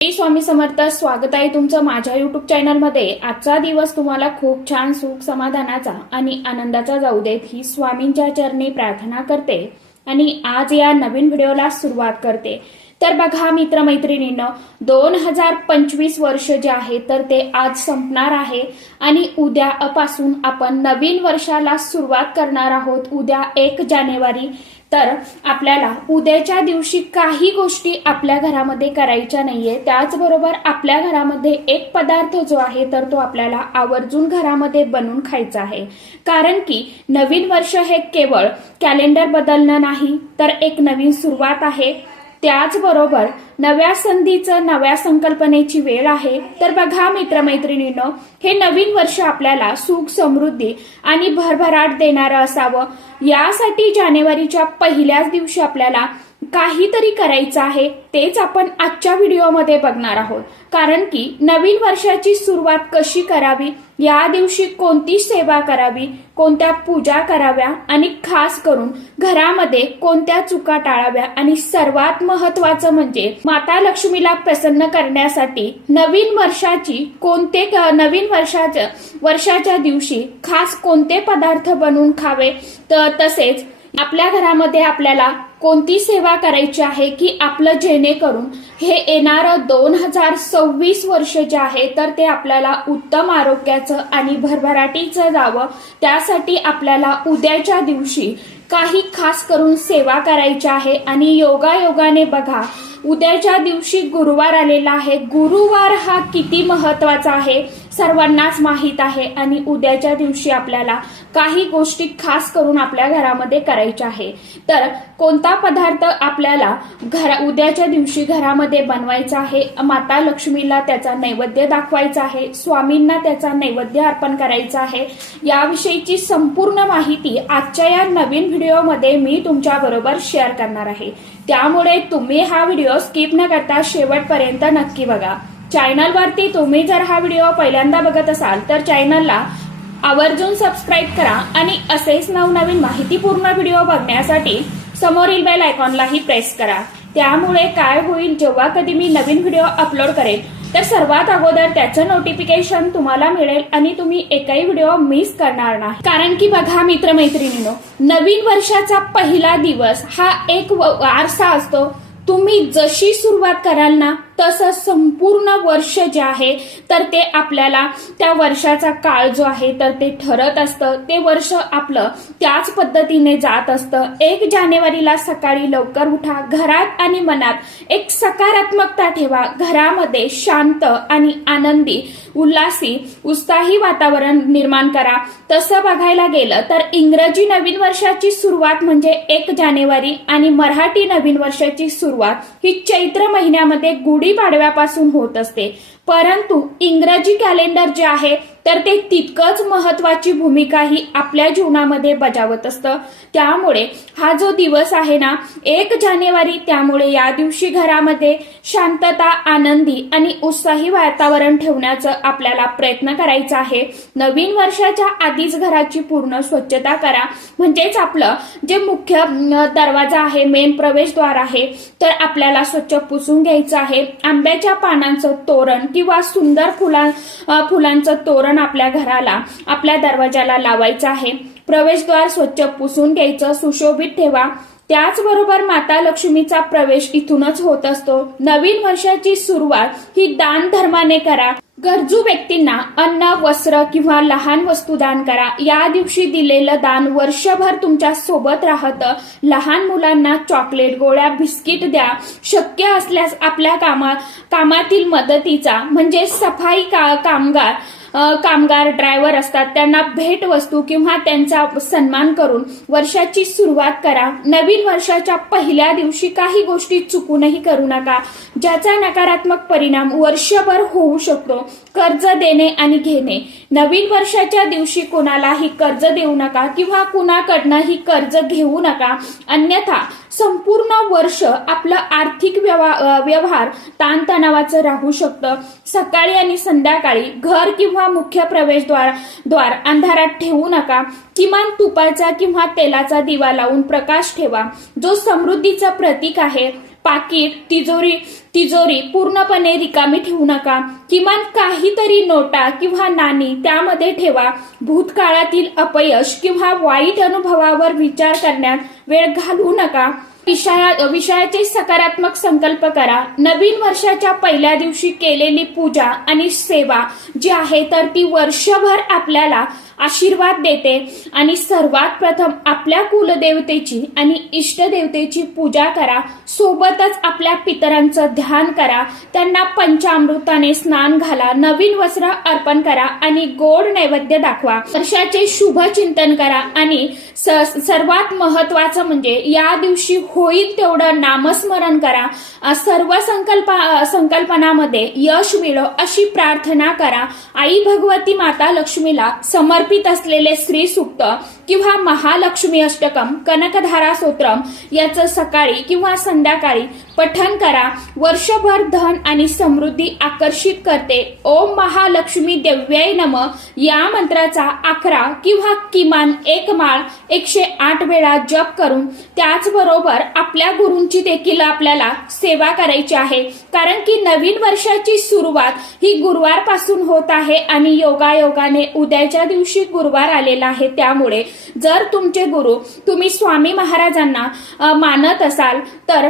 श्री स्वामी समर्थ. स्वागत आहे तुमचं माझ्या युट्यूब चॅनलमध्ये. आजचा दिवस तुम्हाला खूप छान सुख समाधानाचा आणि आनंदाचा जाऊ देत ही स्वामींच्या चरणी प्रार्थना करते आणि आज या नवीन व्हिडिओला सुरुवात करते. तर बघा मित्रमैत्रिणींनो, 2025 वर्ष जे आहे तर ते आज संपणार आहे आणि उद्यापासून आपण नवीन वर्षाला सुरुवात करणार आहोत. उद्या 1 जानेवारी. तर आपल्याला उद्याच्या दिवशी काही गोष्टी आपल्या घरामध्ये करायच्या नाहीये. त्याचबरोबर आपल्या घरामध्ये एक पदार्थ जो आहे तर तो आपल्याला आवर्जून घरामध्ये बनवून खायचा आहे. कारण की नवीन वर्ष हे केवळ कॅलेंडर बदलणं नाही तर एक नवीन सुरुवात आहे. त्याचबरोबर नव्या संधीचं, नव्या संकल्पनेची वेळ आहे. तर बघा मित्रमैत्रिणींनो, हे नवीन वर्ष आपल्याला सुख, समृद्धी आणि भरभराट देणारं असावं. यासाठी जानेवारीच्या पहिल्याच दिवशी आपल्याला काहीतरी करायचं आहे. तेच आपण आजच्या व्हिडिओमध्ये बघणार आहोत. कारण की नवीन वर्षाची सुरुवात कशी करावी, या दिवशी कोणती सेवा करावी, कोणत्या पूजा कराव्या आणि खास करून घरामध्ये कोणत्या चुका टाळाव्या आणि सर्वात महत्वाचं म्हणजे माता लक्ष्मीला प्रसन्न करण्यासाठी नवीन वर्षाच्या दिवशी खास कोणते पदार्थ बनवून खावे, तसेच आपल्या घरामध्ये आपल्याला कोणती सेवा करायची आहे की आपलं जेणेकरून हे येणारं 2026 वर्ष जे आहे तर ते आपल्याला उत्तम आरोग्याचं आणि भरभराटीचं जावं. त्यासाठी आपल्याला उद्याच्या दिवशी काही खास करून सेवा करायची आहे. आणि योगायोगाने बघा, उद्याच्या दिवशी गुरुवार आलेला आहे. गुरुवार हा किती महत्वाचा आहे सर्वांनाच माहित आहे आणि उद्याच्या दिवशी आपल्याला काही गोष्टी खास करून आपल्या घरामध्ये करायच्या आहे. तर कोणता पदार्थ आपल्याला उद्याच्या दिवशी घरामध्ये बनवायचा आहे, माता लक्ष्मीला त्याचा नैवेद्य दाखवायचा आहे, स्वामींना त्याचा नैवेद्य अर्पण करायचा आहे, याविषयीची संपूर्ण माहिती आजच्या या नवीन व्हिडिओमध्ये मी तुमच्या बरोबर शेअर करणार आहे. त्यामुळे तुम्ही हा व्हिडिओ स्किप न करता शेवटपर्यंत नक्की बघा. चॅनलवरती तुम्ही जर हा व्हिडिओ पहिल्यांदा बघत असाल तर चॅनलला आवर्जून सबस्क्राईब करा आणि असेच नवनवीन माहितीपूर्ण व्हिडिओ बघण्यासाठी समोरील बेल आयकॉनलाही प्रेस करा. त्यामुळे काय होईल, जेव्हा कधी मी नवीन व्हिडिओ अपलोड करेल तर सर्वात अगोदर त्याचं नोटिफिकेशन तुम्हाला मिळेल आणि तुम्ही एकही व्हिडिओ मिस करणार नाही. कारण की बघा मित्रमैत्रिणींनो, नवीन वर्षाचा पहिला दिवस हा एक वारसा असतो. तुम्ही जशी सुरुवात कराल ना तसं संपूर्ण वर्ष जे आहे तर ते आपल्याला त्या वर्षाचा काळ जो आहे तर ते ठरत असतं. ते वर्ष आपलं त्याच पद्धतीने जात असतं. 1 जानेवारीला सकाळी लवकर उठा. घरात आणि मनात एक सकारात्मकता ठेवा. घरामध्ये शांत आणि आनंदी, उल्हासी, उत्साही वातावरण निर्माण करा. तसं बघायला गेलं तर इंग्रजी नवीन वर्षाची सुरुवात म्हणजे 1 जानेवारी आणि मराठी नवीन वर्षाची सुरुवात ही चैत्र महिन्यामध्ये गुढीपाडव्यापासून होत असते. परंतु इंग्रजी कॅलेंडर जे आहे तर ते तितकंच महत्वाची भूमिका ही आपल्या जीवनामध्ये बजावत असतं. त्यामुळे हा जो दिवस आहे ना 1 जानेवारी, त्यामुळे या दिवशी घरामध्ये शांतता, आनंदी आणि उत्साही वातावरण ठेवण्याचा आपल्याला प्रयत्न करायचा आहे. नवीन वर्षाच्या आधीच घराची पूर्ण स्वच्छता करा. म्हणजेच आपलं जे मुख्य दरवाजा आहे, मेन प्रवेशद्वार आहे तर आपल्याला स्वच्छ पुसून घ्यायचं आहे. आंब्याच्या पानांचं तोरण किंवा सुंदर फुलांचं तोरण आपल्या घराला, आपल्या दरवाजाला लावायचं आहे. प्रवेशद्वार स्वच्छ पुसून घ्यायचं, सुशोभित ठेवा. त्याचबरोबर माता लक्ष्मीचा प्रवेश इथूनच होत असतो. नवीन वर्षाची सुरुवात ही दान धर्माने करा. गरजू व्यक्तींना अन्न, वस्त्र किंवा लहान वस्तू दान करा. या दिवशी दिलेलं दान वर्षभर तुमच्या सोबत राहतं. लहान मुलांना चॉकलेट, गोळ्या, बिस्किट द्या. शक्य असल्यास आपल्या कामातील मदतीचा म्हणजे सफाई कामगार ड्रायव्हर असतात त्यांना भेट वस्तू किंवा त्यांचा सन्मान करून वर्षाची सुरुवात करा. नवीन वर्षाच्या पहिल्या दिवशी काही गोष्टी चुकूनही करू नका, ज्याचा नकारात्मक परिणाम वर्षभर होऊ शकतो. कर्ज देणे आणि घेणे. नवीन वर्षाच्या दिवशी कुणालाही कर्ज देऊ नका किंवा कुणाकडनंही कर्ज घेऊ नका, अन्यथा संपूर्ण वर्ष आपलं आर्थिक व्यवहार ताणतणावाचं राहू शकतं. सकाळी आणि संध्याकाळी घर किंवा मुख्य प्रवेशद्वार अंधारात ठेवू नका. किमान तुपाचा किंवा तेलाचा दिवा लावून प्रकाश ठेवा. जो समृद्धीचं प्रतीक आहे पाकिट, तिजोरी पूर्णपणे रिकामी ठेवू नका. किमान काहीतरी नोटा किंवा नाणी त्यामध्ये ठेवा. भूतकाळातील अपयश किंवा वाईट अनुभवावर विचार करण्यात वेळ घालवू नका. विषयाचे सकारात्मक संकल्प करा. नवीन वर्षाच्या पहिल्या दिवशी केलेली पूजा आणि सेवा जी आहे तर ती वर्षभर आपल्याला आशीर्वाद देते. आणि सर्वात प्रथम आपल्या कुलदेवतेची आणि इष्टदेवतेची पूजा करा. सोबतच आपल्या पितरांचं ध्यान करा. त्यांना पंचामृताने स्नान घाला. नवीन वस्त्र अर्पण करा आणि गोड नैवेद्य दाखवा. वर्षाचे शुभ चिंतन करा. आणि सर्वात महत्वाचं म्हणजे या दिवशी होईल तेवढं नामस्मरण करा. सर्व संकल्पनामध्ये यश मिळो अशी प्रार्थना करा. आई भगवती माता लक्ष्मीला समर्पित असलेले श्री सूक्त किंवा महालक्ष्मी अष्टकम, कनकधारा स्तोत्रम याचं सकाळी किंवा संध्याकाळी पठण करा. वर्षभर धन आणि समृद्धी आकर्षित करते. ओम महालक्ष्मी देव्यै नमः या मंत्राचा 11 किंवा किमान 1 माळ 108 वेळा जप करून त्याचबरोबर आपल्या गुरूंची देखील आपल्याला सेवा करायची आहे. कारण की नवीन वर्षाची सुरुवात ही गुरुवार पासून होत आहे आणि योगायोगाने उद्याच्या दिवशी गुरुवार आलेला आहे. त्यामुळे जर तुमचे गुरु तुम्ही स्वामी महाराजांना मानत असाल तर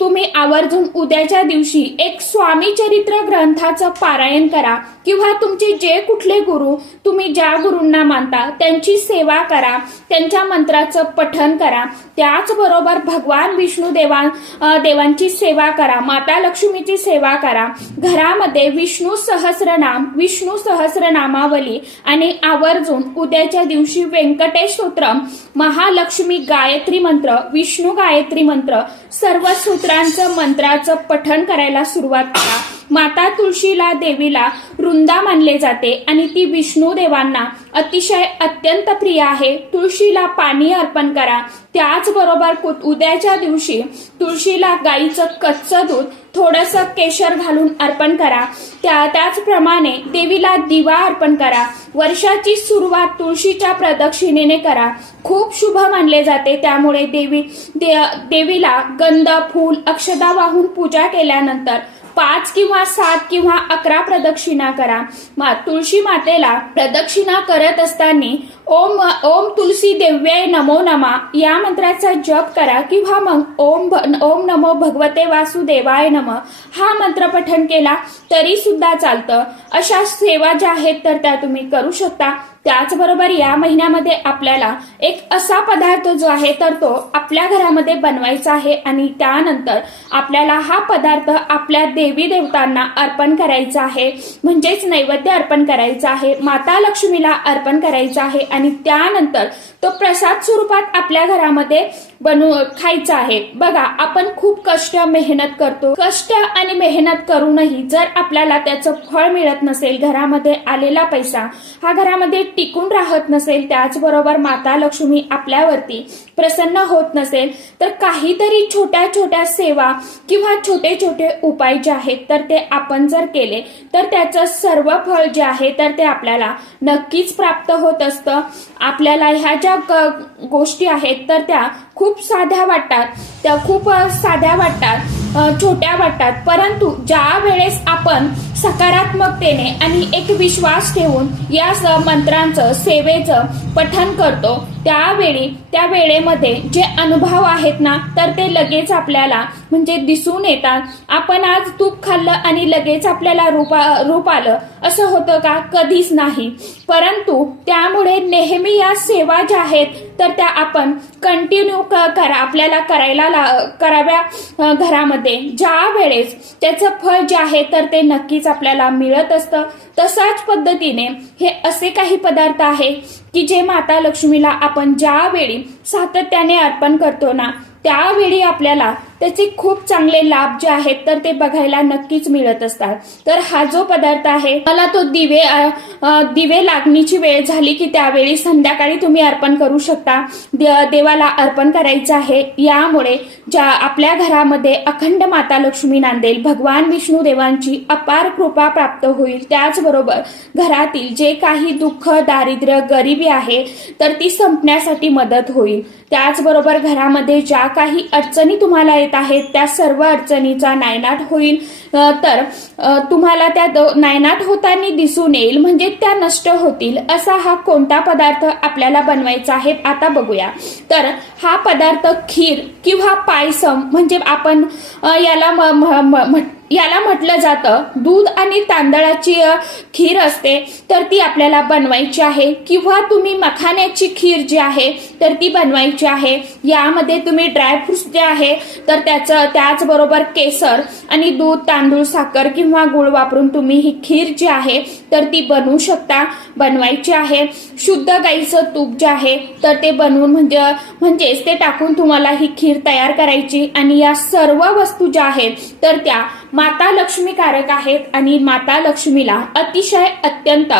तुम्ही आवर्जून उद्याच्या दिवशी एक स्वामी चरित्र ग्रंथाचं पारायण करा. किंवा तुमचे जे कुठले गुरु तुम्ही ज्या गुरूंना मानता त्यांची सेवा करा. त्यांच्या मंत्राचं पठण करा. त्याचबरोबर भगवान विष्णू देवांची सेवा करा. माता लक्ष्मीची सेवा करा. घरामध्ये विष्णू सहस्रनामावली आणि आवर्जून उद्याच्या दिवशी व्यंकटेश स्तोत्रम, महालक्ष्मी गायत्री मंत्र, विष्णू गायत्री मंत्र सर्व सूत्रांचं मंत्राचं पठण करायला सुरुवात करा. माता तुळशीला देवीला वृंदा मानले जाते आणि ती विष्णू देवांना अतिशय अत्यंत प्रिय आहे. तुळशीला पाणी अर्पण करा. त्याचबरोबर उद्याच्या दिवशी तुळशीला गाईचं कच्चं दूध थोडंसं केशर घालून अर्पण करा. त्याचप्रमाणे देवीला दिवा अर्पण करा. वर्षाची सुरुवात तुळशीच्या प्रदक्षिणेने करा. खूप शुभ मानले जाते. त्यामुळे देवीला गंध, फूल, अक्षदा वाहून पूजा केल्यानंतर 5 किंवा 7 किंवा 11 प्रदक्षिणा करा. तुळशी मातेला प्रदक्षिणा करत असताना ओम तुलसी देव्यै नमो नमः या मंत्राचा जप करा. किंवा मग ओम नमो भगवते वासुदेवाय नमः हा मंत्र पठण केला तरी सुद्धा चालतं. अशा सेवा ज्या आहेत तर त्या तुम्ही करू शकता. त्याचबरोबर या महिन्यामध्ये आपल्याला एक असा पदार्थ जो आहे तर तो आपल्या घरामध्ये बनवायचा आहे आणि त्यानंतर आपल्याला हा पदार्थ आपल्या देवी देवतांना अर्पण करायचा आहे. म्हणजेच नैवेद्य अर्पण करायचा आहे. माता लक्ष्मीला अर्पण करायचा आहे आणि त्यानंतर तो प्रसाद स्वरूपात आपल्या घरामध्ये खायचा आहे. बघा, आपण खूप कष्ट मेहनत करतो. कष्ट आणि मेहनत करूनही जर आपल्याला त्याचं फळ मिळत नसेल, घरामध्ये आलेला पैसा हा घरामध्ये टिकून राहत नसेल, त्याचबरोबर माता लक्ष्मी आपल्यावरती प्रसन्न होत नसेल, तर काहीतरी छोट्या छोट्या सेवा किंवा छोटे छोटे उपाय जे आहेत तर ते आपण जर केले तर त्याचं सर्व फळ जे आहे तर ते आपल्याला नक्कीच प्राप्त होत असतं. आपल्याला ह्या ज्या गोष्टी आहेत तर त्या खूप साध्या वाटतात, छोट्या वाटतात, परंतु ज्या वेळेस आपण सकारात्मकतेने आणि एक विश्वास ठेवून या मंत्रांचं सेवेचं पठण करतो त्या वेळेमध्ये जे अनुभव आहेत ना तर ते लगेच आपल्याला म्हणजे दिसून येतात. आपण आज तूप खाल्लं आणि लगेच आपल्याला रूप आलं असं होतं का? कधीच नाही. परंतु त्यामुळे नेहमी या सेवा ज्या आहेत तर त्या आपण कंटिन्यू आपल्याला कराव्या घरामध्ये. ज्या वेळेस त्याचं फळ जे आहे तर ते नक्कीच आपल्याला मिळत असतं. तसाच पद्धतीने हे असे काही पदार्थ आहे की जे माता लक्ष्मीला आपण ज्यावेळी सातत्याने अर्पण करतो ना त्यावेळी आपल्याला त्याचे खूप चांगले लाभ जे आहेत तर ते बघायला नक्कीच मिळत असतात. तर हा जो पदार्थ आहे मला तो दिवे लागणीची वेळ झाली की त्यावेळी संध्याकाळी तुम्ही अर्पण करू शकता. देवाला अर्पण करायचं आहे. यामुळे ज्या आपल्या घरामध्ये अखंड माता लक्ष्मी नांदेल, भगवान विष्णू देवांची अपार कृपा प्राप्त होईल. त्याचबरोबर घरातील जे काही दुःख, दारिद्र्य, गरिबी आहे तर ती संपण्यासाठी मदत होईल. त्याचबरोबर घरामध्ये ज्या काही अडचणी तुम्हाला येत येत आहेत त्या सर्व अडचणीचा नायनाट होईल, तर तुम्हाला त्या नायनाट होताना दिसून येईल, म्हणजे त्या नष्ट होतील. असा हा कोणता पदार्थ आपल्याला बनवायचा आहे आता बघूया. तर हा पदार्थ खीर किंवा पायसम म्हणजे आपण याला म्हटलं जातं. दूध आणि तांदळाची खीर असते, तर ती आपल्याला बनवायची आहे. किंवा तुम्ही मखाण्याची खीर जी आहे तर ती बनवायची आहे. यामध्ये तुम्ही ड्रायफ्रुट्स जे आहे तर त्याचबरोबर केसर आणि दूध, तांदूळ, साखर किंवा गुळ वापरून तुम्ही ही खीर जी आहे तर ती बनवायची आहे. शुद्ध गाईचं तूप जे आहे तर ते बनवून म्हणजेच ते टाकून तुम्हाला ही खीर तयार करायची. आणि या सर्व वस्तू ज्या आहेत तर त्या माता लक्ष्मीकारक आहेत आणि माता लक्ष्मीला अतिशय अत्यंत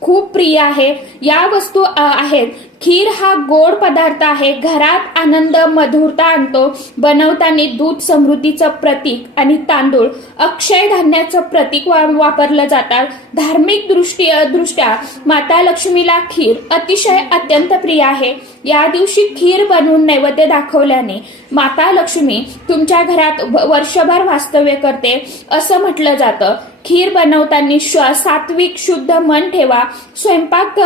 खूप प्रिय आहे. या वस्तू आहेत. खीर हा गोड पदार्थ आहे, घरात आनंद मधुरता आणतो. बनवताना दूध समृद्धीचं प्रतीक आणि तांदूळ अक्षय धान्याचं प्रतीक वापरलं जातात. धार्मिक दृष्ट्या माता लक्ष्मीला खीर अतिशय अत्यंत प्रिय आहे. या दिवशी खीर बनवून नैवेद्य दाखवल्याने माता लक्ष्मी तुमच्या घरात वर्षभर वास्तव्य करते असं म्हटलं जातं. खीर बनवताना सात्विक शुद्ध मन ठेवा. स्वयंपाक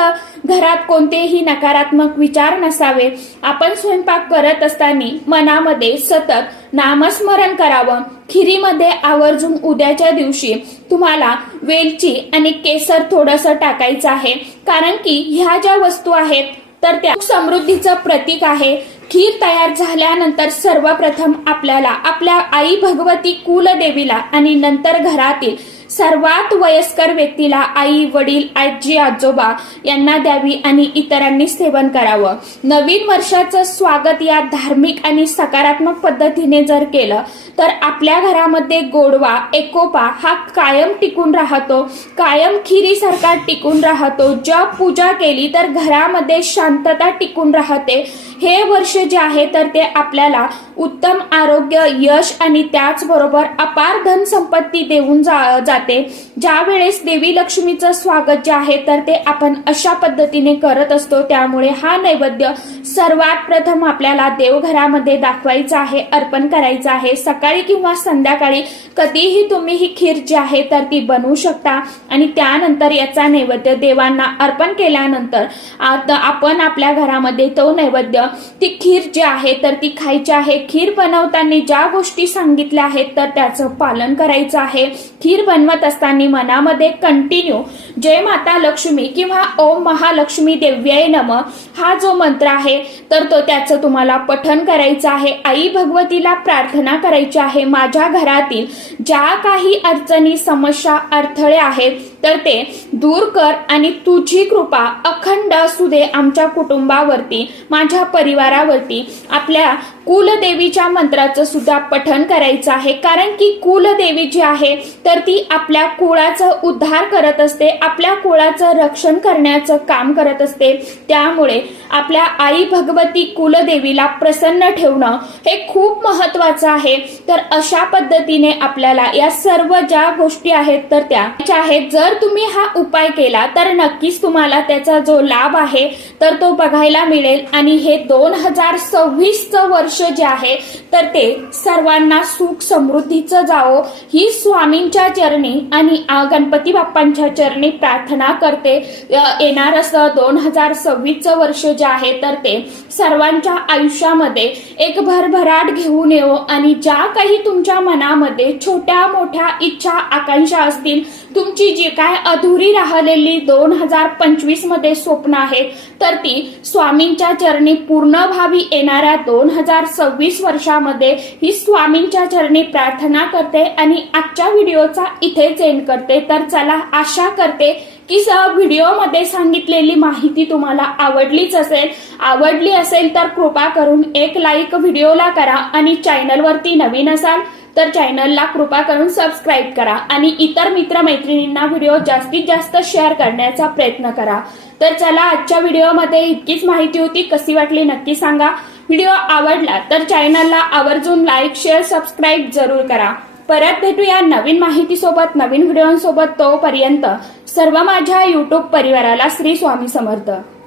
घरात कोणतेही नकारात्मक विचार नसावे. आपण स्वयंपाक करत असताना मनामध्ये सतत नामस्मरण करावं. खिरीमध्ये आवर्जून उद्याच्या दिवशी तुम्हाला वेलची आणि केसर थोडंसं टाकायचं आहे, कारण की ह्या ज्या वस्तू आहेत तर त्या समृद्धीचं प्रतीक आहे. खीर तयार झाल्यानंतर सर्वप्रथम आपल्याला आपल्या आई भगवती कुलदेवीला आणि नंतर घरातील सर्वात वयस्कर व्यक्तीला आई, वडील, आजी, आजोबा यांना द्यावी आणि इतरांनी सेवन करावं. नवीन वर्षाचं स्वागत या धार्मिक आणि सकारात्मक पद्धतीने जर केलं तर आपल्या घरामध्ये गोडवा, एकोपा हा कायम टिकून राहतो, कायम खिरीसारखा टिकून राहतो. जप पूजा केली तर घरामध्ये शांतता टिकून राहते. हे वर्ष जे आहे तर ते आपल्याला उत्तम आरोग्य, यश आणि त्याचबरोबर अपार धन संपत्ती देऊन जाते. ज्या वेळेस देवी लक्ष्मीचं स्वागत जे आहे तर ते आपण अशा पद्धतीने करत असतो. त्यामुळे हा नैवेद्य सर्वात प्रथम आपल्याला देवघरामध्ये दाखवायचा आहे, अर्पण करायचं आहे. सकाळी किंवा संध्याकाळी कधीही तुम्ही ही खीर जी आहे तर ती बनवू शकता आणि त्यानंतर याचा नैवेद्य देवांना अर्पण केल्यानंतर आपण आपल्या घरामध्ये तो नैवेद्य, ती खीर जी आहे तर ती खायची आहे. खीर बनवताना ज्या गोष्टी सांगितल्या आहेत तर त्याचं पालन करायचं आहे. खीर बनवत असताना मनामध्ये कंटिन्यू जय माता लक्ष्मी किंवा ओम महालक्ष्मी देव्याय नमः हा जो मंत्र आहे तर त्याचं तुम्हाला पठण करायचं आहे. आई भगवतीला प्रार्थना करायची आहे, माझ्या घरातील ज्या काही अडचणी, समस्या, अडथळे आहेत तर ते दूर कर आणि तुझी कृपा अखंड असू दे आमच्या कुटुंबावरती, माझ्या परिवारावरती. आपल्या कुलदेवीच्या मंत्राचं सुद्धा पठण करायचं आहे, कारण की कुलदेवी जी आहे तर ती आपल्या कुळाचा उद्धार करत असते, आपल्या कुळाचं रक्षण करण्याचं काम करत असते. त्यामुळे आपल्या आई भगवती कुलदेवीला प्रसन्न ठेवणं हे खूप महत्वाचं आहे. तर अशा पद्धतीने आपल्याला या सर्व ज्या गोष्टी आहेत तर त्या आहेत. जर तुम्ही हा उपाय केला तर नक्कीच तुम्हाला त्याचा जो लाभ आहे तर तो बघायला मिळेल. आणि हे 2026चं वर्ष जे आहे तर ते सर्वांना सुख समृद्धीचं जावो ही स्वामींच्या चरणी आणि गणपती बाप्पांच्या चरणी प्रार्थना करते. येणार असं 2026चं वर्ष जे आहे तर ते सर्वांच्या आयुष्यामध्ये एक भरभराट घेऊन येवो. आणि ज्या काही तुमच्या मनामध्ये छोट्या मोठ्या इच्छा, आकांक्षा असतील, तुमची जी काय अधुरी राहिलेली 2025 मध्ये स्वप्न आहेत तर ती स्वामींच्या चरणी पूर्ण व्हावी. येणाऱ्या 2026 वर्षामध्ये ही स्वामींच्या चरणी प्रार्थना करते आणि आजच्या व्हिडिओचा इथेच एंड करते. तर चला, आशा करते की व्हिडिओमध्ये सांगितलेली माहिती तुम्हाला आवडली असेल तर कृपा करून एक लाईक व्हिडिओला करा आणि चॅनलवरती नवीन असाल तर चॅनलला कृपा करून सबस्क्राईब करा आणि इतर मित्रमैत्रिणींना व्हिडिओ जास्तीत जास्त शेअर करण्याचा प्रयत्न करा. तर चला, आजच्या व्हिडिओमध्ये इतकीच माहिती होती. कशी वाटली नक्की सांगा. व्हिडिओ आवडला तर चॅनलला आवर्जून लाईक, शेअर, सबस्क्राईब जरूर करा. परत भेटूया नवीन माहितीसोबत, नवीन व्हिडिओसोबत. तोपर्यंत सर्व माझ्या युट्यूब परिवाराला श्री स्वामी समर्थ.